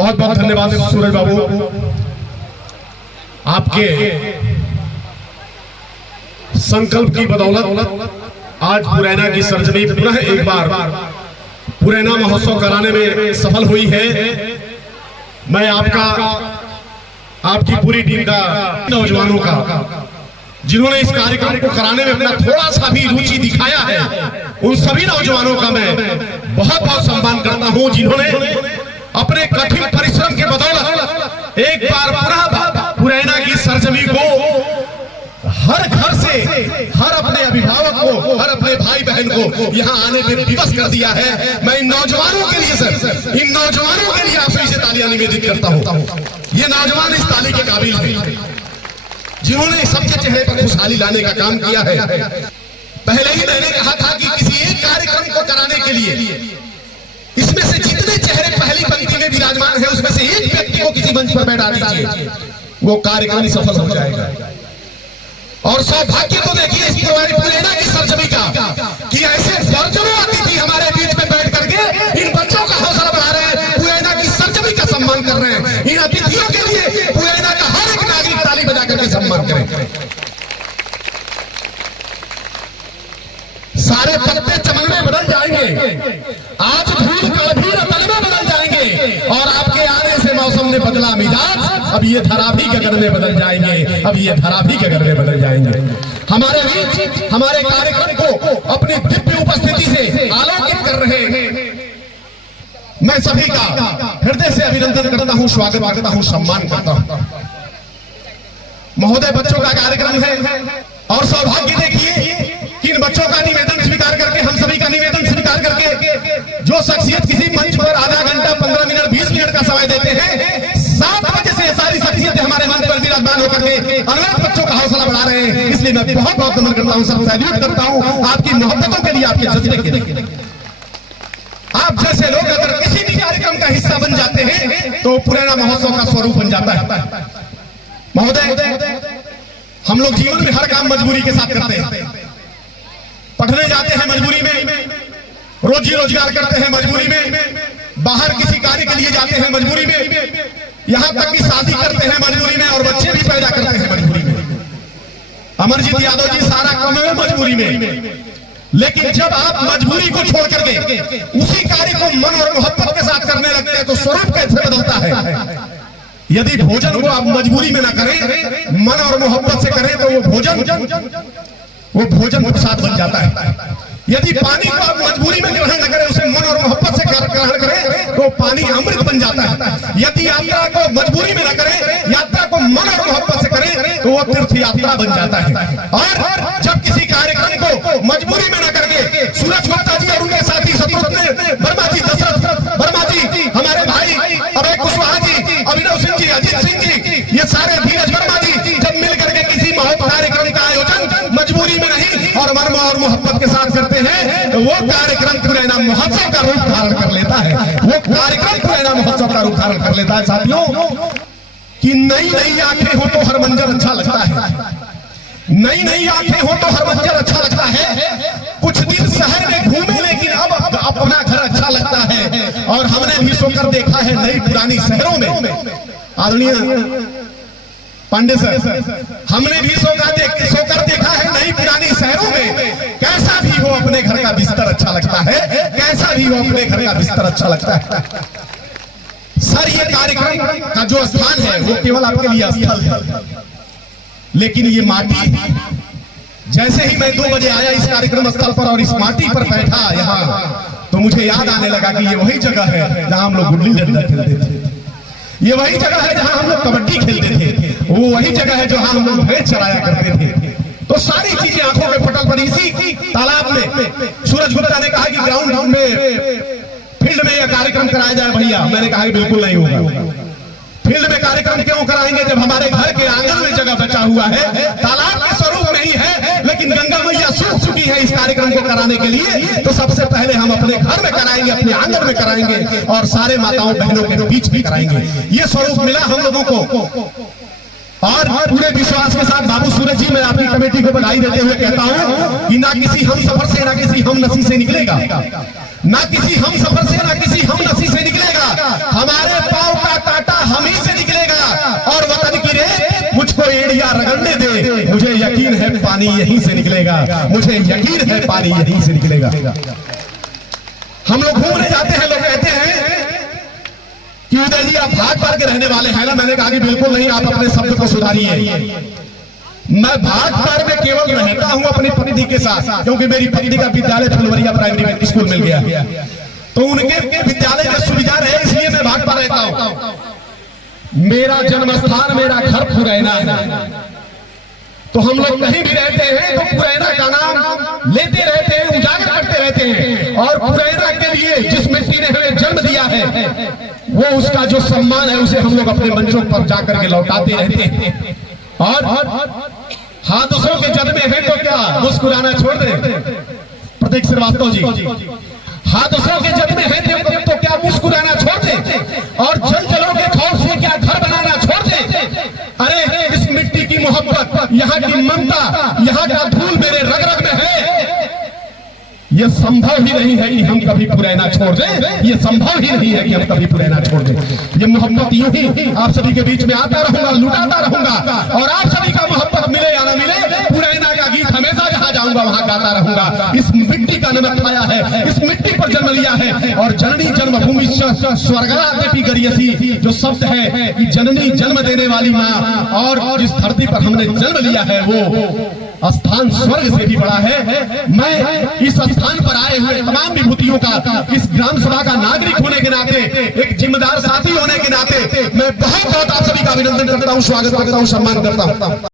बहुत बहुत धन्यवाद सूरज बाबू, आपके संकल्प की बदौलत आज पुरैना की सरजमी पुनः एक बार पुरैना महोत्सव कराने में सफल हुई है। मैं आपकी पूरी टीम का, नौजवानों का, जिन्होंने इस कार्यक्रम को कराने में अपना थोड़ा सा भी रुचि दिखाया है, उन सभी नौजवानों का मैं बहुत बहुत सम्मान करता हूं, जिन्होंने अपने कठिन परिश्रम के बदौलत एक बार पुनः पुरैना की सरजमी को हर घर से, हर अपने अभिभावक को, हर अपने भाई बहन को यहाँ आने में विवश कर दिया है। मैं इन नौजवानों के लिए सर, इन नौजवानों के लिए आप सभी से तालियां निवेदित करता हूँ। ये नौजवान इस ताली के काबिल हैं, जिन्होंने सबके चेहरे पर खुशहाली लाने का काम किया है। पहले ही मैंने कहा था कि किसी एक कार्यक्रम को कराने के लिए इसमें से जितने चेहरे पहली पंक्ति में विराजमान है, उसमें से एक व्यक्ति को किसी मंच पर बैठा दीजिए, वो कार्यक्रम सफल हो जाएगा। और सौभाग्य तो देखिए इस पुरैना की सरजमी का कि ऐसे दर्जनों अतिथि हमारे बीच में बैठ करके इन बच्चों का हौसला बढ़ा रहे हैं, पुरैना की सरजमी का सम्मान कर रहे हैं। इन अतिथियों के लिए पुरैना का हर एक नागरिक ताली बजा करके सम्मान करें। सारे पत्ते चमन में बदल जाएंगे, आज धूल कल भी रतन में बदल जाएंगे, और आपके आने से मौसम ने बदला मिजाज, अब ये धरा भी गगन में बदल जाएंगे, अब ये धरा भी गगन में बदल जाएंगे। हमारे बीच हमारे कार्यक्रम को अपनी दिव्य उपस्थिति से आलोकित कर रहे हैं। मैं सभी का हृदय से अभिनंदन करता हूं, स्वागत करता हूं, सम्मान करता हूं। महोदय, बच्चों का कार्यक्रम है और सौभाग्य देखिए कि इन बच्चों का निवेदन स्वीकार करके, हम सभी का निवेदन स्वीकार करके, जो शख्सियत किसी मंच पर आधा घंटा 15 मिनट 20 मिनट का समय देते हैं, 7 बजे से सारी शख्सियतें हमारे मंच पर विराजमान होकर के अनवरत बच्चों का हौसला बढ़ा रहे हैं। इसलिए मैं बहुत बहुत नमन करता हूं, सब सैल्यूट करता हूं आपकी मोहब्बतों के लिए, आपके जज्बे के लिए। आप जैसे लोग अगर किसी भी कार्यक्रम का हिस्सा बन जाते हैं तो पुरैना महोत्सव का स्वरूप बन जाता है। महोदय, हम लोग जीवन में हर काम मजबूरी के साथ करते हैं। पढ़ने जाते हैं मजबूरी में, रोजी रोजगार करते हैं मजबूरी में, बाहर किसी कार्य के लिए जाते हैं मजबूरी में, यहां तक कि शादी करते हैं मजबूरी में और बच्चे भी पैदा करते हैं मजबूरी में। अमरजीत यादव जी सारा काम है मजबूरी में। लेकिन जब आप मजबूरी को छोड़ करके उसी कार्य को मन और मोहब्बत के साथ करने लगते हैं तो स्वरूप कैसे बदलता है। यदि भोजन को आप मजबूरी में ना करें, मन और मोहब्बत से करें, तो वो भोजन प्रसाद बन जाता है। यदि पानी को आप मजबूरी में ग्रहण न करें, उसे मन और मोहब्बत से ग्रहण करें, तो पानी अमृत बन जाता है। यदि यात्रा को मजबूरी में न करें, यात्रा को मन और मोहब्बत से करें, तो वो तीर्थ यात्रा बन जाता है। और जब किसी कार्यक्रम को मजबूरी में न करके सूरज गुप्ता जी और उनके साथी शत्रुघ्न वर्मा जी, दशरथ वर्मा जी, हमारे भाई अभय कुशवाहा जी, अभिनव सिंह जी, अजीत सिंह जी, ये सारे धीरज वर्मा जी जब मिल करके किसी कार्यक्रम का आयोजन मजबूरी में नहीं और मन और मोहब्बत के साथ करते हैं, तो वो कार्यक्रम पुरैना महोत्सव का रूप धारण कर लेता है। वो कार्यक्रम पुरैना महोत्सव का रूप धारण कर लेता है। साथियों, कि नई नई आंखें हो तो हर मंजर अच्छा लगता है, नई नई आंखें हो तो हर मंजर अच्छा लगता है। कुछ दिन शहर में घूमे, लेकिन अब अपना घर अच्छा लगता है। और हमने भी सोकर देखा है नई पुरानी शहरों में, आदरणीय पांडे सर, हमने भी सोकर देखा है नई पुरानी शहरों में, कैसा भी हो अपने घर का बिस्तर अच्छा लगता है, कैसा भी हो अपने घर का बिस्तर अच्छा लगता है। सर, ये कार्यक्रम का जो स्थान है वो केवल आपके लिए स्थल है, लेकिन ये माटी, जैसे ही मैं 2 बजे आया इस कार्यक्रम स्थल पर और इस माटी पर बैठा यहाँ, तो मुझे याद आने लगा कि ये वही जगह है जहाँ हम लोग गुल्ली डंडा खेलते थे, ये वही जगह है जहां हम लोग कबड्डी खेलते थे, वो वही जगह है जहां हम लोग भैंस चराया करते थे। तो सारी चीजें आंखों में पटल पड़ी। इसी तालाब में सूरज गुप्ता ने कहा कि ग्राउंड में, फील्ड में यह कार्यक्रम कराया जाए। भैया, मैंने कहा कि बिल्कुल नहीं होगा। फील्ड में कार्यक्रम क्यों कराएंगे जब हमारे घर के आंगन में जगह बचा हुआ है। तालाब के स्वरूप नहीं है, लेकिन गंगा मैया सूख चुकी है इस कार्यक्रम को कराने के लिए, तो सबसे पहले हम अपने घर में कराएंगे, अपने आंगन में कराएंगे और सारे माताओं बहनों के बीच भी कराएंगे। ये स्वरूप मिला हम लोगों को। और पूरे विश्वास के साथ बाबू सूरज जी, मैं आपकी कमेटी को बधाई देते हुए कहता हूं कि ना किसी हम सफर से, ना किसी हम नसी से निकलेगा, ना किसी हम सफर से, ना किसी हम नसी से निकलेगा। हमारे पांव का पानी यहीं से निकलेगा, मुझे यकीन है पानी यहीं से निकलेगा। हम लोग घूमने जाते हैं, लोग कहते हैं कि उदय जी आप भाट पार के रहने वाले हैं ना। मैंने कहा कि बिल्कुल नहीं, आप अपने शब्द को सुधारिए। मैं भाट पार में केवल रहता हूं अपनी पत्नी के साथ, क्योंकि मेरी पत्नी का विद्यालय फुलवरिया प्राइमरी स्कूल मिल गया, तो उनके विद्यालय में सुविधा रहे इसलिए मैं भाट पार रहता हूं। मेरा जन्म स्थान, मेरा घर पुरैना है, तो हम लोग कहीं भी रहते हैं तो पुरैना का नाम लेते रहते हैं, उजागर करते रहते हैं। और पुरैना के लिए जिस मिट्टी ने हमें जन्म दिया है, वो उसका जो सम्मान है उसे हम लोग अपने मंचों पर जाकर के लौटाते रहते हैं। और हादसों के जद में है तो क्या मुस्कुराना छोड़ दे, प्रतीक श्रीवास्तव जी, हादसों के जद में है तो क्या मुस्कुराना छोड़ दे, और जल जलों के खौफ से क्या घर बनाना छोड़ दे। अरे इस मिट्टी की मोहब्बत, यहाँ की ममता, यहाँ का धूल मेरे रग रग में है। यह संभव ही नहीं है कि हम कभी पुरैना छोड़ दें, यह संभव ही नहीं है कि हम कभी पुरैना छोड़ दें। ये मोहब्बत यूं ही आप सभी के बीच में आता रहूंगा, लुटाता रहूंगा, और आप सभी का मोहब्बत मिले या ना मिले, पुरैना का गीत हमेशा जहां जाऊंगा वहां गाता रहूंगा। इस मिट्टी का नमक खाया है, इस मिट्टी पर जन्म लिया है, और जननी जन्मभूमि स्वर्गला देवी गरियसी जो शब्द है कि जननी जन्म देने वाली माँ, और जिस धरती पर हमने जन्म लिया है वो स्थान स्वर्ग से भी बड़ा है। मैं इस स्थान पर आए हुए तमाम विभूतियों का, इस ग्राम सभा का नागरिक होने के नाते, एक जिम्मेदार साथी होने के नाते मैं बहुत बहुत आप सभी का अभिनंदन करता हूं, स्वागत करता हूं, सम्मान करता हूं।